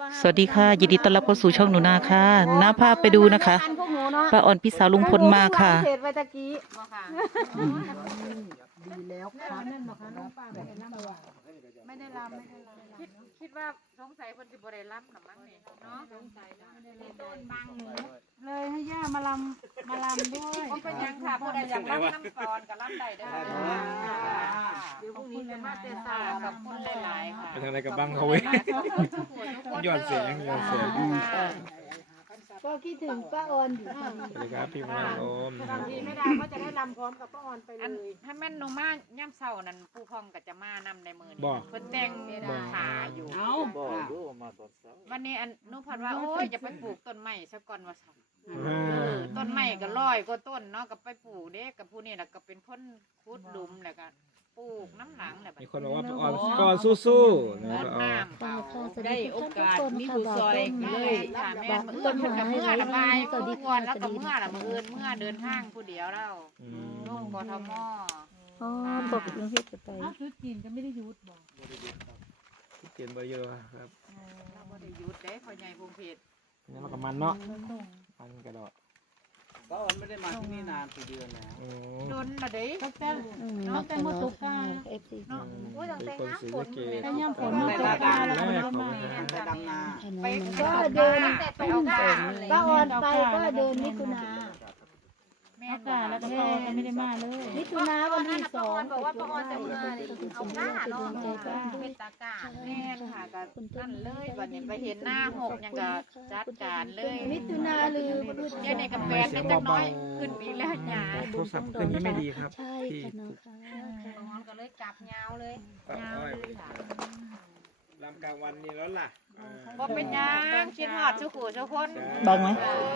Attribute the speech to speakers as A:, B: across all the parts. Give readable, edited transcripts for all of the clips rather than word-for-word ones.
A: สวัสดีค่ะยินดีต้อนรับเข้าสู่ช่องหนูนาค่ะน้าพาไปดูนะคะป้าอ่อนพี่สาวลุงพลมาค่ะ
B: เสร็จไปตะกี้
C: ดีแล้วครับ
B: ไม่ได้ลำคิดว่าสงสัยคนสิบริลำหรือมั้งเนี่ยเนาะสงสัยมีต้นบางหนูเลยให้ย่ามาลำด้วยก็เป็นยังค่ะผู้ใดอยากลำน้ำตอนกับลำใดได้เดี๋ยวพรุ่งนี้จะมาเตะสากับคนหลายๆค่ะ
D: ไปทางไหนกับบังเขาเว้ยย้อนเสียง
C: ก็คิดถึงป้าออนอยู่
D: สวัสดีครับพี่มานโอม
B: บางทีไม่ได้ก็จะได้ลำพร้อมกับป้าออนไปเลยให้แม่นหนูมาย่ำเศร้านั่นผู้พองก็จะมานำในมือนี่เพิ่นแต่งขาอยู่วันนี้อันนุพันว่าโอ้ยจะไปปลูกต้นไม้ซะก่อนว่าซั่นต้นไม้ก็ร้อยกว่าต้นเนาะก็ไปปลูกเด้กับผู้นี่แหละก็เป็นคนขุดหลุมแล้วก็ปลูกน้ำหลังแหละ
D: มีคนบอกว่าอ่อนก่อนสู้ๆนะ
B: เปิด
D: อ๋อ
B: น้ำค่ะ
C: ได้โอกาสมีผู้ซอยเลย
B: ค่ะแม่เมื่อเพิ่นกับเมื่อละบายทุกวันแล้วก็เมื่อละมื้ออื่นเมื่อเดินทางผู้เดียวแล้ว ลงกทม
C: อ๋อบอกลุงพี่จะไป
E: ชุดจีนก็ไม่ได้ยุดบอก
D: เปลี่ยนเบอร์เยอะครับ
B: เราบ่ได้หยุดเด้พ่อใหญ่พงเพชร
D: นี่เรากับมันเนาะมันกระโดด
F: ป้าออนไม่ได้มาที่นี่นานกี่เดือนแล้ว
B: โดนละเด้
E: ตั้งแต่ตั้งแต่มตุกา
C: เอฟซี
B: โอ้ยตั้งแต่
D: คน
B: น้ำ
D: สี
B: ฝน
D: เก
B: เลย
D: ต
E: แต่ย่ำฝนมาตุกาแล้วก็มา
F: ไปดำนา
B: ไป
C: ก็เดิน
B: ไปเอากา
C: ป้าออนไปก็เดินมิถุนา
B: แม่
E: อากาศแล้วก็ก็ไม่ได้มาเลย
C: มิถุนาวันที่สอง
B: บอกว่าป้าออนจะเมื่อนี่เอากาเนาะเป็นตากาแม่ค่ะก็นั่นเลยวันนี้ไปเห็นหน้าหกยังก็จัดการเลย
C: มิถุนาลืม
B: เดี๋ยวนี้ก็แปดนิดจักน้อยขึ้นอีกแล้วหยา
D: โทรศัพท์เครื่องนี้ไม่ดีครับ
C: ใช่
D: พี่
C: ค่ะน้องค่ะ
B: ป้าออนก็เลยกลับยาวเลย
D: ป้าอ้อยลำกลางวันนี่แล้วล่ะ
B: บ่เป็นหยังคิดฮอดสุขุสุคน
A: บังไหม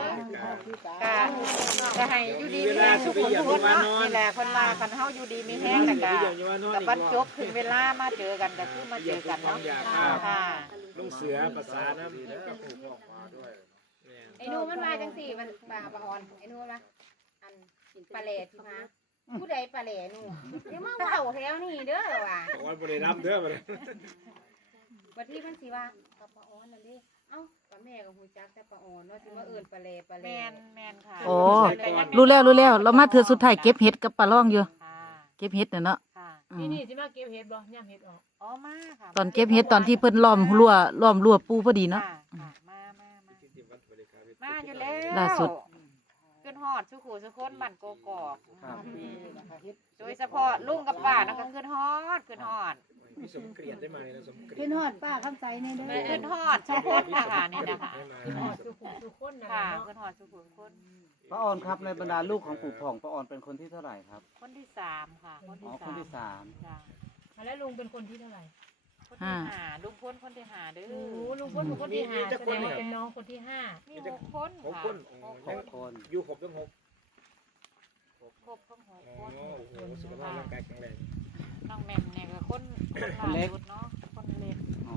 B: ก็ให้อยู่ดีมีแห้งสุขุสุคนเนาะนี่แหละคนว่าคันเฮาอยู่ดีมีแห้งแล้วก็กับบรรจบถึงเวลามาเจอกันก็คือมาเจอกันเนาะค่ะ
D: ลุงเสือภาษานะ
G: ไอ้หนูมันมาจังสี่มันปลาออนไอ้หนูนะอันปลาแหล่ที่มาผู้ใดปลาแหล่หนูเดี๋ยวมาเผาแถวนี้เด้อว่ะ
D: วันบริรับเด้อมาเลย
G: วันที่มันสิว่าปลาออนนั่นดิเอ้าปลาแม่กับหูจักแต่ปลาออนว่าสิว่าเอิญปลาแหล่ปลาแห
B: แม
G: ล่
B: นแมนค่ะ
A: โอ้รู้แล้วเรามาเธอสุดท้ายเก็บเห็ดกับปลาล่องอยู่
B: ค่ะ
A: เก็บเห็ดน่ะเนาะ
B: ค่ะ
E: ที่นี่สิมาเก็บเห็ดบ่ย่ำเห็ดออก
B: อ๋อมาค่ะ
A: ตอนเก็บเห็ดตอนที่เพิ่นล้อมรั้วปูพอดีเนาะ
B: ค่ะมาอยู่แล้ว
A: ล่าสุด
B: ขึ้นฮอดสุขุสุคนบ้านโกกอกโดยเฉพาะลุงกับป้านั่นก็ขึ้นฮอด
D: มีสมเกลียดได้ไหมนะสมเกลีย
C: ขึ้
D: ด
C: นหอดป้าคำใสในเด้อ
B: ขึ้นฮอดสุคนค่ะนี่นะคะ
E: ทุกคนนะ
B: ค่ะ
E: เนาะ
B: ขึ้นฮอดสุขุสุคน
F: ป้าออนครับในบรรดาลูกของปู่ผ่องป้าออนเป็นคนที่เท่าไหร่ครับ
B: คนที่สามค่ะคน
F: อ๋อ
B: ที่
F: คนที่
B: สาม
F: 3
B: จ้ะ
E: แล้วลุงเป็นคนที่เท่าไหร่
B: คนที่ห้าลุงพ้นคนที่ห้าเด้อ
E: โอ้ลุงพลเป็นคนที่ห้าแสดงว่าเป็นน้องคนที่ห้า
B: มีหกคน
D: 6
B: ค่ะ
D: คน
F: 6 คน
D: อยู่6ต้อง6
B: ครบทั้งหก
D: โอ้
B: คน
D: โหสุขภาพร่างกายแข็งแรง
B: น้องแมมเนี่ยก็คนเล็กเนาะคนเล็ก
F: อ๋อ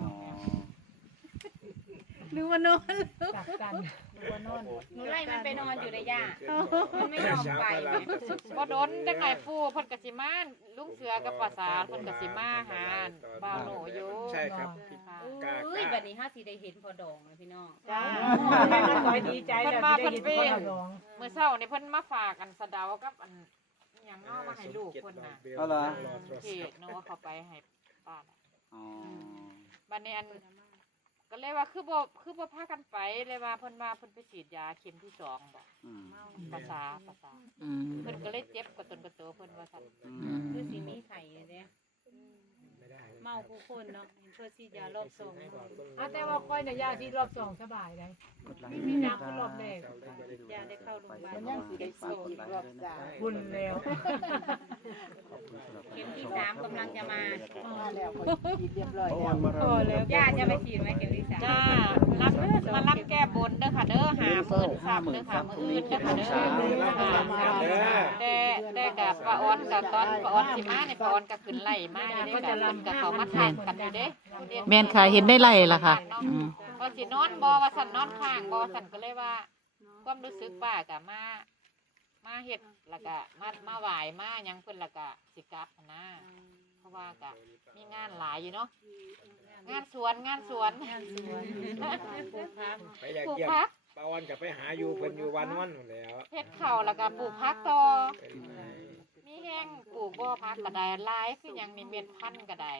E: หรือว่านอนกักกัน
B: หรือว่านอน
G: หนูไล่มันไปนอนอยู่ในย่ามันไม่ยอมไป
B: บ่โดนจังไงปู่เพิ่นก็สิมาลุงเสือกับภาษาเพิ่นก็สิมาหาบ่าวโหนอยู่
D: ใช่ครับพี่
B: ค่ะ
D: กา
G: เอ้ยบัดนี้เฮาสิได้เห็นพอดองแล้วพี่น้อง
B: จ้า
E: แม่ก็คอยดีใจแล้วที่ได้เห็นพ่อร้อง
B: มื้อเช้านี่เพิ่นมาฝากกันสะเดากับอันหยังเนาะมาให้ลูกเพิ่นน่ะ
F: เอาเหรอ
B: ที่หนูเอาเข้าไปให้ป้าน่ะ
F: อ๋อ
B: บัดนี้อันก็เลยว่าคือบ่พากันไปเลยว่าเพิ่นว่าเพิ่นไปฉีดยาเข็มที่2บ่
F: อืม
B: ภาษา
A: อืม
B: เพิ่นก็เลยเจ็บกระตุนกระโตเพิ่นว่าซั่น
G: คือสิมีไข่เด้
D: ไม่ได้
G: เมาผู้คนเนาะเห็นเพิ่นสิยารอบสอง
E: แต่ว่าค่อยเนี่ยยาที่รอบ2สบายเลย
F: กดไลค์
E: มีน้ำคือรอบแรก
G: ยาได้เข้าโรงพยาบาล
F: มันยังสิได้ฝากกดไลค์ด้วยนะครับ
E: บุญแล้ว
F: ขอบคุณสำหรับ
G: เข็มที่3กำลังจะมา
E: พอแล้ว
G: ย่าจะไปฉีดไหมเข็มที่3
B: จ้ารับมารับแก้บนเด้อค่ะเด้อ50,000เด้อค่ะมื้ออื่นเด้อค่ะเด้อแต่กับป้าออนกับตอนป้าออนสิมานี่ป้าออนก็ขึ้นไล่มาอยู่เด้ก็เพิ่นก็เข้ามาทานกันอยู่เด้
A: แม่นค่ะเห็นได้ไล่ล่ะค่ะอืม
B: พอสินอนบ่ว่าสั่นนอนข้างบ่สั่นก็เลยว่าความรู้สึกป้าก็มาเฮ็ดแล้วก็มาไหว้มาหยังเพิ่นแล้วก็สิกลับนะเพราะว่าก็มีงานหลายอยู่เนาะงานสวน
D: ไปอยาก
B: ปลูก
D: เยี่ยม
B: พัก
D: ป้าออนกับไปหาอยู่เพิ่นอยู่วันวันหมดแล้ว
B: เฮ็ดข้าวแล้วก็ปลูกพักต่อ
D: เป็นไง
B: มีแห้งปลูกบ่พักก็ได้หลายคือหยังนี่เม็ดพันธุ์ก็ได้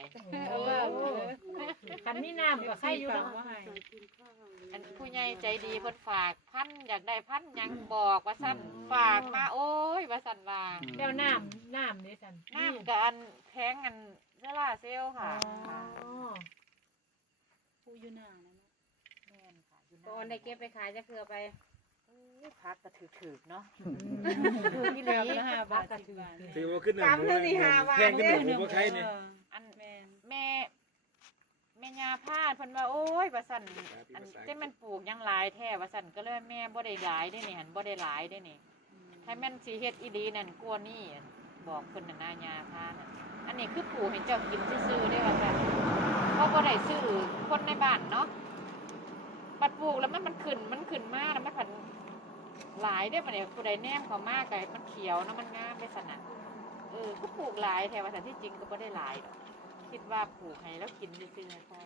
E: คันนี้น้ำก็ใครอยู่ดอกว่าให้
B: อันผู้ใหญ่ใจดีเพิ่นฝากพันธุ์อยากได้พันธุ์หยังบอกว่าซั่นฝากมาโอ้ยว่าซั่นว่า
E: แล้วน้ำนี่สัน
B: น้ำกับอันแพงอันเซล่าเซลล์ค่ะ
E: อ๋อ
C: ผู้อยู่หน้านะ
B: แม่นค่ะอยู่
G: ป้าออนได้เก็บไปขายจะเคือไป
B: พักก็ถือๆเนาะ
E: ที่เหลือละ5 บาท10 บาท
D: ถือว่าขึ้นหนึ่งแพงขึ้นหนึ่งบ่ใครเนี่ย
B: อันแม่ยาพาดเพิ่นว่าโอ้ยว่าซั่นอันเจ้ามันปลูกหยังหลายแท้ว่าซั่นก็เลยแม่บ่ได้หลายได้นี่หั่นบ่ได้หลายได้นี่ถ้าแม่นสิเฮ็ดอีหลีนั่นกลัวนี่บอกเพิ่นน่ะนายาพานั่นอันนี้คือปลูกให้เจ้ากินซื่อๆได้ว่าซั่นเพราะบ่ได้ซื้อคนในบ้านเนาะบัดปลูกแล้วมันขึ้นมาแล้วมันผันหลายได้อบัดนี้ผู้ใดแนมเข้ามาก็มันเขียวนะมันงามไปซั่นน่ะก็ปลูกหลายแท้ว่าซั่นที่จริงก็บ่ได้หลายดอกคิดว่าปลูกให้แล้วกินซื่อๆพอ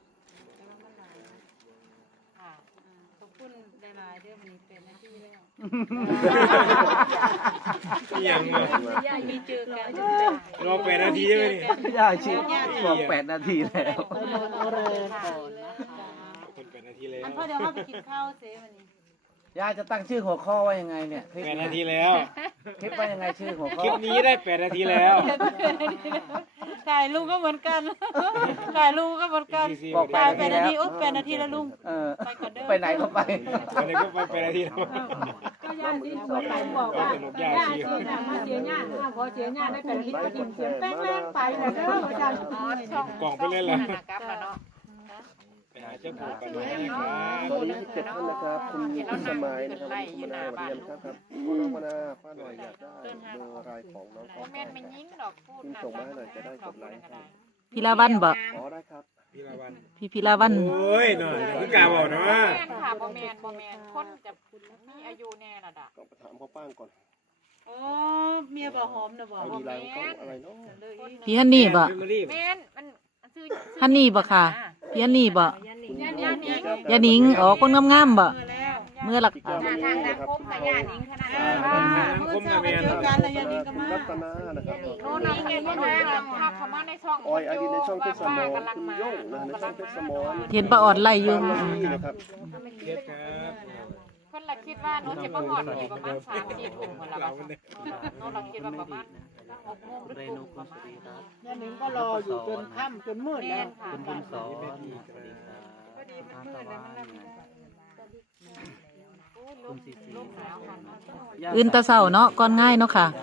B: ค่ะ
C: ขอบคุณหลายๆเด้อวันนี้เป็นหน้าที่แล้ว
D: ยังไง
C: ย่ามีเจอกัน
D: รอ8 นาทีใช่ไหมนี่
F: ย่าชีบอก8 นาทีแล้ว
C: ไปนอนเลยก่อนนะ
D: คน8 นาทีแล้ว
C: อันพ่อเดี๋ยวเราไปกินข้าวเซวันนี้
F: ย่าจะตั้งชื่อหัวข้อว่ายังไงเนี่ยคลิป
D: 8 นาทีแล้ว
F: คลิปว่ายังไงชื่อหัวข้อ
D: คลิปนี้ได้8 นาทีแล้ว
C: ถ่ายลุงก็เหมือนกันถ่ายลุงก็เหมือนกัน
F: บอก
C: ถ่าย
F: 8
C: 8
F: นา
C: นา
F: ที
C: ที
F: แล้ว
C: 8 นาทีแล้วลุง ไปก่อนเด้อ
F: ไปไหนก็ไป
D: วันนี้ก็ไป8 นาทีแล้ว
E: ก็ย่าที่บอกว่าย่าที่น่ะมาเสียหน้าพอเสียหน้าได้เป็นคิดก็กินเสียงแป้งๆไปแล้วเด้ออาจารย์
B: อ๋อช่อง
D: กล่องไปเล่นแล้ว
B: กลับแล้วเนาะ
D: ไปหาเจ้าปู่กันนะครับ
B: สวัสดี7 ท่านนะครับคุณสมัยนะครับคุณนาเรียนครับ
H: คุณน้องมานาป้าหน่อยอยากได้เบอร์รายของน้อง
B: โมเมนต์มันยิงดอกพูดนะ
A: พิลาวันบ่
H: อ๋อได้ครับ
D: พี่ละวัน
A: พี่พิลาวัน
D: โอ้ยหน่อยคือกาบอกเนาะ
B: แม่นค่ะโมเมนต์คนจะมีอายุแน่ระดับ
H: ต้องไปถามพ่อป้างก่อน
C: อ๋อเมียบ่หอมนะบ่
H: ไอดีไลน์เขาอะไรเนาะ
A: พี่ฮันนี่บ่
D: เฟมิลี่
B: แม่นมันซื้อ
A: ฮันนี่บ่ค่ะ พี่ฮันนี่บ่
B: ย่านนี้
A: ยานิงอ๋อคนงามๆบ่เมื่อหลัก
B: ทางสังคมกับย่านนี้ขนาดนั้น
D: คมกับเมีย
C: เจอกันแล้วยันดีก็มา
H: รัตนานะครับ
B: โน่นนี่ไงพ่อแม่ภาพเขามาในช่อง
H: ออยไอดีในช่องเพชรสม
B: ป้า
H: อน
B: กำลัง
H: คุณ
B: มา
H: โย่งนะในช่องเพชรสมอน
A: เห็นป้าอ่อนไล่อยู่
H: นี่นะครับ
D: เก็บครับ
B: เพิ่นละคิดว่าโน้ตจะมาหอดนี่ประมาณ3-4 ทุ่มหมดละว่าโน้ตเราคิดว่าประมาณ6 โมงหรือทุ่มประมาณ
C: ยันหนิงก็รออยู่จนค่ำจนมืด
B: แม่
C: แล้ว
B: นค่ะ
F: คุณบุญสอน
B: พอดีมันมืดแล้วมันลูกสาวค่ะ
A: อื่นแตะเศร้าเนาะก่อนง่ายเนาะค่ะ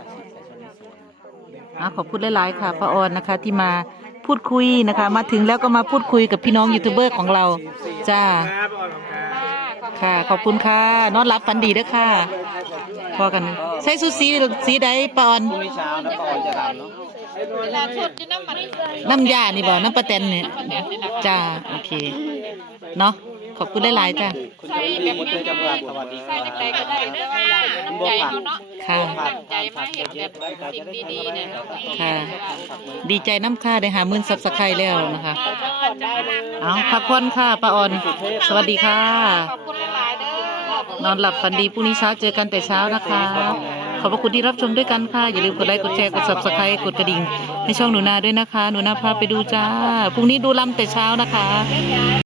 A: ขอบคุณหลายๆค่ะป้าออนนะคะ ที่มาพูดคุยนะคะ มาถึงแล้วก็มาพูดคุยกับพี่น้องยูทูบเบอร์ของเราจ้า
D: ครับอ่อนของครับ
A: ค่ะ ขอบคุณค่ะนอนรับฝันดีเด้อค่ะพอกันใส่สูทสีใดป้าออน
F: พรุ่งนี้เช้านะป้าออนจะรำเนาะ
B: เวลาชุดอยู่น้ำมัน
A: น้ำยานี่บ่น้ำปลาแตนเนี่ยจ้าโอเคเนาะขอบคุณหลายๆจ้า
F: คุณจะรีบหมดเลยจะมาสวัสดี
B: ใส่จังไดก็ได้เด้อค่ะน้ำใจเขาเนาะ
A: ค่ะ
B: ตั้งใจมาเห็นแบบสิ่งดีๆเนี่ยเนาะ
A: ค่ะ ดีใจน้ำค่าได้50,000 ซับสไครต์แล้วนะคะเอาพักผ่อนค่ะป้าออน สวัสดีค่ะ
B: ขอบคุณหลายๆเด้อน
A: อนหลับฝันดีพรุ่งนี้เช้าเจอกันแต่เช้านะคะ ขอบพระคุณที่รับชมด้วยกันค่ะ อย่าลืมกดไลค์กดแชร์กด Subscribe กดกระดิ่งให้ช่องหนูนาด้วยนะคะ หนูนาพาไปดูจ้าพรุ่งนี้ดูลำแต่เช้านะคะ